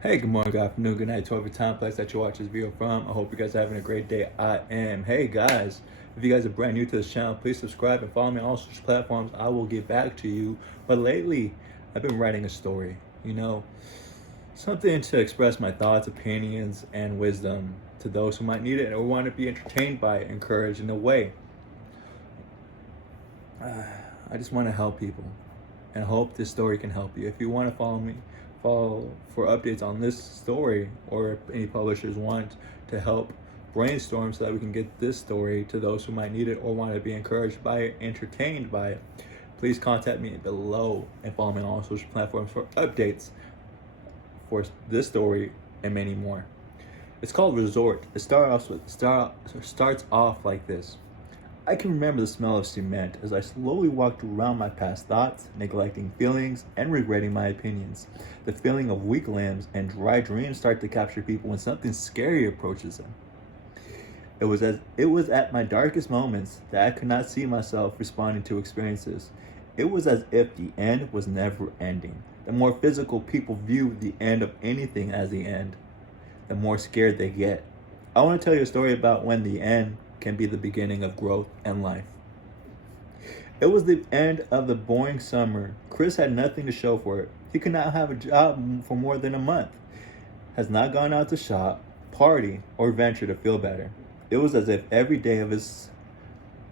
Hey, good morning, good afternoon, good night to every time place that you watch this video from. I hope you guys are having a great day. I am. Hey guys, if you guys are brand new to this channel, please subscribe and follow me on all social platforms. I will get back to you. But lately, I've been writing a story, something to express my thoughts, opinions, and wisdom to those who might need it or want to be entertained by it, encouraged in a way. I just want to help people and hope this story can help you. If you want to follow for updates on this story, or if any publishers want to help brainstorm so that we can get this story to those who might need it or want to be encouraged by it, entertained by it, please contact me below and follow me on all social platforms for updates for this story and many more. It's called Resort. It starts off like this. I can remember the smell of cement as I slowly walked around my past thoughts, neglecting feelings and regretting my opinions. The feeling of weak limbs and dry dreams start to capture people when something scary approaches them. It was at my darkest moments that I could not see myself responding to experiences. It was as if the end was never ending. The more physical people view the end of anything as the end, the more scared they get. I want to tell you a story about when the end can be the beginning of growth and life. It was the end of the boring summer. Chris had nothing to show for it. He could not have a job for more than a month, has not gone out to shop, party, or venture to feel better. It was as if every day of his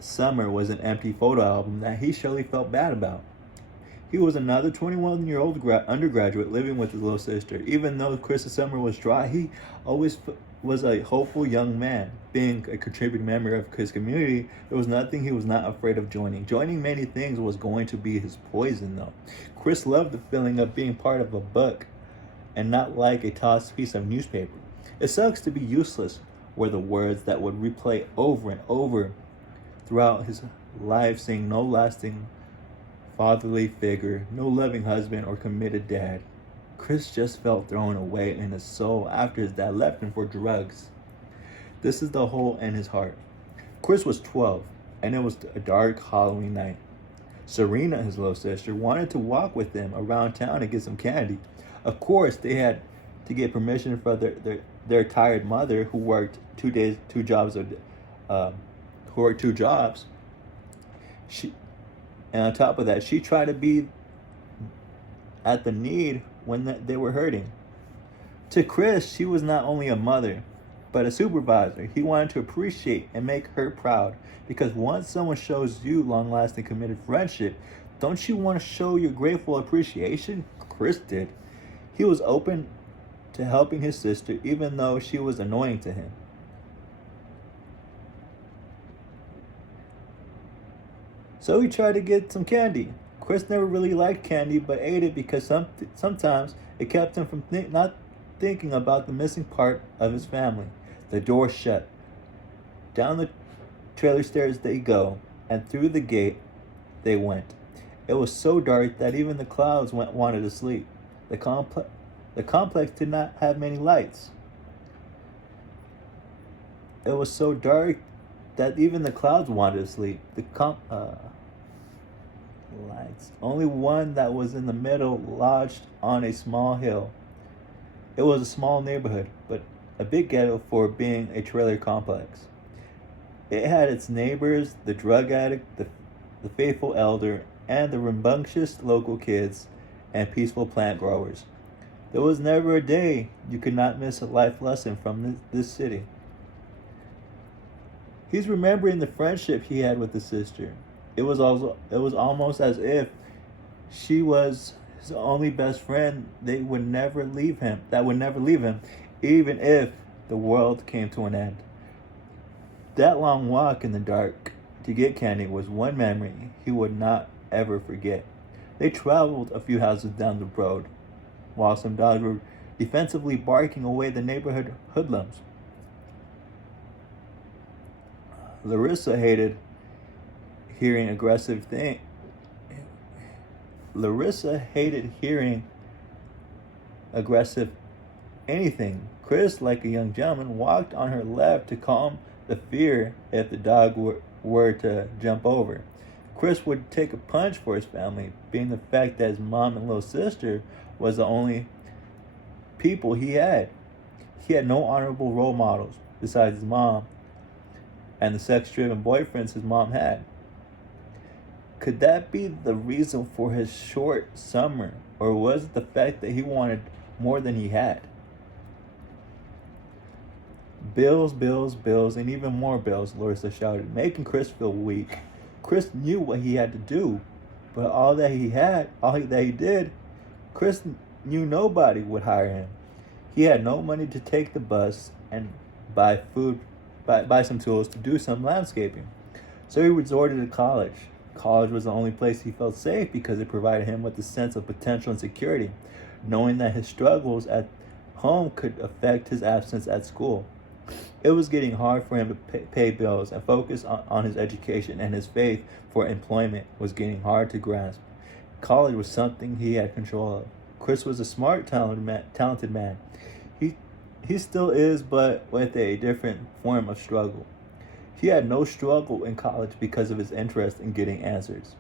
summer was an empty photo album that he surely felt bad about. He was another 21-year-old undergraduate living with his little sister. Even though Chris's summer was dry, he always was a hopeful young man. Being a contributing member of his community, there was nothing he was not afraid of joining. Joining many things was going to be his poison, though. Chris loved the feeling of being part of a book and not like a tossed piece of newspaper. It sucks to be useless were the words that would replay over and over throughout his life, saying no lasting fatherly figure, no loving husband or committed dad. Chris just felt thrown away in his soul after his dad left him for drugs. This is the hole in his heart. Chris was 12, and it was a dark Halloween night. Serena, his little sister, wanted to walk with him around town and get some candy. Of course, they had to get permission from their tired mother, who worked two jobs. And on top of that, she tried to be at the need when they were hurting. To Chris, she was not only a mother, but a supervisor. He wanted to appreciate and make her proud. Because once someone shows you long-lasting committed friendship, don't you want to show your grateful appreciation? Chris did. He was open to helping his sister, even though she was annoying to him. So he tried to get some candy. Chris never really liked candy, but ate it because sometimes it kept him from not thinking about the missing part of his family. The door shut. Down the trailer stairs they go, and through the gate they went. It was so dark that even the clouds wanted to sleep. The complex did not have many lights. It was so dark that even the clouds wanted to sleep. Lights. Only one that was in the middle lodged on a small hill. It was a small neighborhood, but a big ghetto for being a trailer complex. It had its neighbors, the drug addict, the faithful elder, and the rambunctious local kids and peaceful plant growers. There was never a day you could not miss a life lesson from this city. He's remembering the friendship he had with his sister. It was almost as if she was his only best friend. That would never leave him, even if the world came to an end. That long walk in the dark to get candy was one memory he would not ever forget. They traveled a few houses down the road, while some dogs were defensively barking away the neighborhood hoodlums. Larissa hated hearing aggressive anything. Chris, like a young gentleman, walked on her left to calm the fear if the dog were to jump over. Chris would take a punch for his family, being the fact that his mom and little sister was the only people he had. He had no honorable role models besides his mom and the sex-driven boyfriends his mom had. Could that be the reason for his short summer, or was it the fact that he wanted more than he had? Bills, bills, bills, and even more bills, Larissa shouted, making Chris feel weak. Chris knew what he had to do, but all that he did, Chris knew nobody would hire him. He had no money to take the bus and buy some tools to do some landscaping. So he resorted to college. College was the only place he felt safe because it provided him with a sense of potential and security, knowing that his struggles at home could affect his absence at school. It was getting hard for him to pay bills and focus on his education, and his faith for employment was getting hard to grasp. College was something he had control of. Chris was a smart, talented man. He still is, but with a different form of struggle. He had no struggle in college because of his interest in getting answers.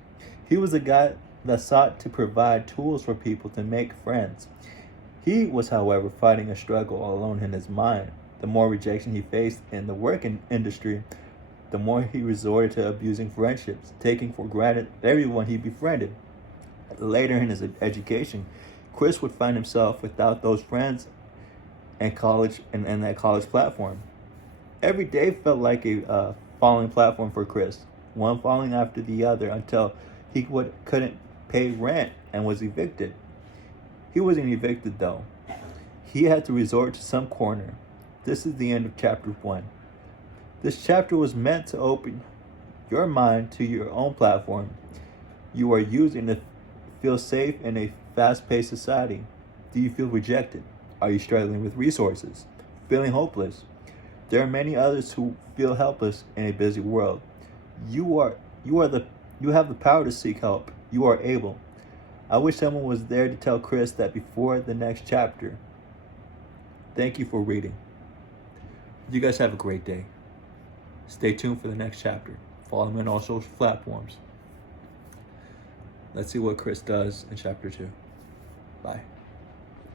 He was a guy that sought to provide tools for people to make friends. He was, however, fighting a struggle alone in his mind. The more rejection he faced in the work industry, the more he resorted to abusing friendships, taking for granted everyone he befriended. Later in his education, Chris would find himself without those friends and that college platform. Every day felt like a falling platform for Chris, one falling after the other until he couldn't pay rent and was evicted. He wasn't evicted though. He had to resort to some corner. This is the end of chapter 1. This chapter was meant to open your mind to your own platform you are using to feel safe in a fast-paced society. Do you feel rejected? Are you struggling with resources? Feeling hopeless? There are many others who feel helpless in a busy world. You have the power to seek help. You are able. I wish someone was there to tell Chris that before the next chapter. Thank you for reading. You guys have a great day. Stay tuned for the next chapter. Follow me on all social platforms. Let's see what Chris does in chapter 2. Bye.